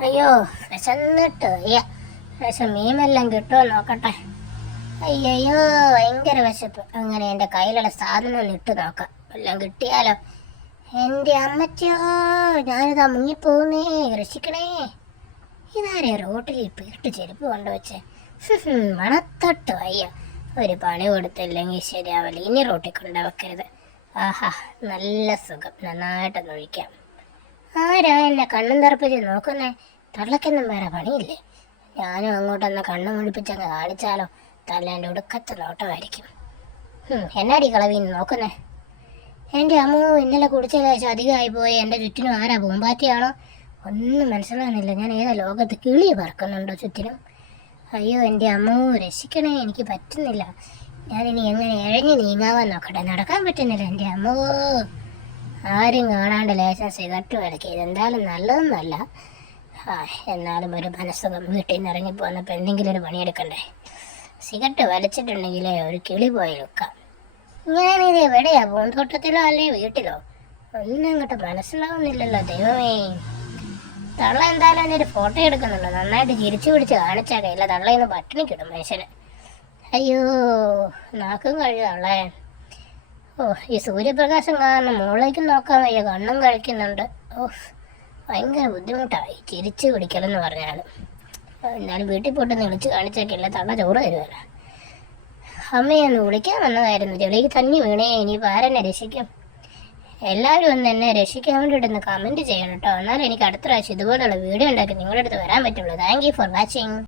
അയ്യോ വിശന്നിട്ട്. അയ്യ പക്ഷെ മീമെല്ലാം കിട്ടുമോ നോക്കട്ടെ. അയ്യോ ഭയങ്കര വിശപ്പ്. അങ്ങനെ എന്റെ കയ്യിലുള്ള സാധനം ഇട്ട് നോക്കാം. എല്ലാം കിട്ടിയാലോ? എന്റെ അമ്മച്ചോ ഞാനിതാ മുങ്ങിപ്പോകുന്നേ രക്ഷിക്കണേ. ഇതാരെ റോട്ടിൽ പേട്ട് ചെരുപ്പ് കൊണ്ടുവച്ചേ? മണത്തൊട്ട് വയ്യ. ഒരു പണി കൊടുത്തില്ലെങ്കിൽ ശരിയാവില്ല. ഇനി റോട്ടിൽ കൊണ്ടുവെക്കരുത് ആഹാ നല്ല സുഖം. നന്നായിട്ടൊന്ന് ഒഴിക്കാം. ആരാ എന്നെ കണ്ണും തറപ്പിച്ച് നോക്കുന്നേ? തള്ളക്കൊന്നും വേറെ പണിയില്ലേ? ഞാനും അങ്ങോട്ടൊന്ന് കണ്ണു മുഴിപ്പിച്ചങ്ങ് കാണിച്ചാലോ തല്ലാന്റെ ഒടുക്കത്തെ നോട്ടമായിരിക്കും. എന്നാടി കളവി നോക്കുന്നേ? എന്റെ അമ്മ ഇന്നലെ കുടിച്ച ലേശം അധികമായി പോയി. എന്റെ ചുറ്റിനും ആരാ പൂമ്പാറ്റിയാണോ? ഒന്നും മനസ്സിലാകുന്നില്ല. ഞാൻ ഏതാ ലോകത്ത് കിളി പറക്കുന്നുണ്ടോ ചുറ്റിനും? അയ്യോ എന്റെ അമ്മോ രക്ഷിക്കണേ എനിക്ക് പറ്റുന്നില്ല. ഞാനിനി എങ്ങനെ ഇഴഞ്ഞു നീങ്ങാവാൻ നോക്കട്ടെ നടക്കാൻ പറ്റുന്നില്ല എന്റെ അമ്മോ. ആരും കാണാണ്ട് ലേശം സിഗരറ്റ് വിളക്കി ഇതെന്തായാലും നല്ലതൊന്നുമല്ല. എന്നാലും ഒരു മനസ്സുഖം വീട്ടിൽ നിന്ന് ഇറങ്ങി പോന്നപ്പോൾ എന്തെങ്കിലും ഒരു പണിയെടുക്കണ്ടേ? സിഗരറ്റ് വലിച്ചിട്ടുണ്ടെങ്കിലേ ഒരു കിളി പോയി വെക്കാം ഞാനിത് എവിടെയാ? പൂന്തോട്ടത്തിലോ അല്ലേ വീട്ടിലോ? ഒന്നും അങ്ങോട്ട് മനസ്സിലാവുന്നില്ലല്ലോ ദൈവമേ. തള്ള എന്തായാലും എന്റെ ഒരു ഫോട്ടോ എടുക്കുന്നുണ്ട്. നന്നായിട്ട് ചിരിച്ചു പിടിച്ച് കാണിച്ചാൽ ഇല്ല പട്ടിണി പട്ടിണിക്കിടും മനുഷ്യന്. അയ്യോ നാക്കും കഴിയാളേ ഓ ഈ സൂര്യപ്രകാശം കാരണം മുകളിലേക്ക് നോക്കാൻ വയ്യ കണ്ണും കഴിക്കുന്നുണ്ട്. ഓ ഭയങ്കര ബുദ്ധിമുട്ടായി. ചിരിച്ച് പിടിക്കലെന്ന് പറഞ്ഞാൽ എന്നാലും വീട്ടിൽ പോയിട്ട് വിളിച്ച് കാണിച്ചേക്കില്ല തള്ള ചോറ് തരുമല്ല. അമ്മയെ ഒന്ന് വിളിക്കാൻ വന്നതായിരുന്നു. ചെളിക്ക് തന്നെ വീണേ ഇനിയിപ്പോൾ ആരെന്നെ രക്ഷിക്കും? എല്ലാവരും ഒന്ന് എന്നെ രക്ഷിക്കാൻ വേണ്ടിയിട്ട് ഒന്ന് കമന്റ് ചെയ്യണം കേട്ടോ. എന്നാലും എനിക്ക് അടുത്ത പ്രാവശ്യം ഇതുപോലുള്ള വീഡിയോ ഉണ്ടാക്കി നിങ്ങളുടെ അടുത്ത് വരാൻ പറ്റുള്ളൂ. Thank you for watching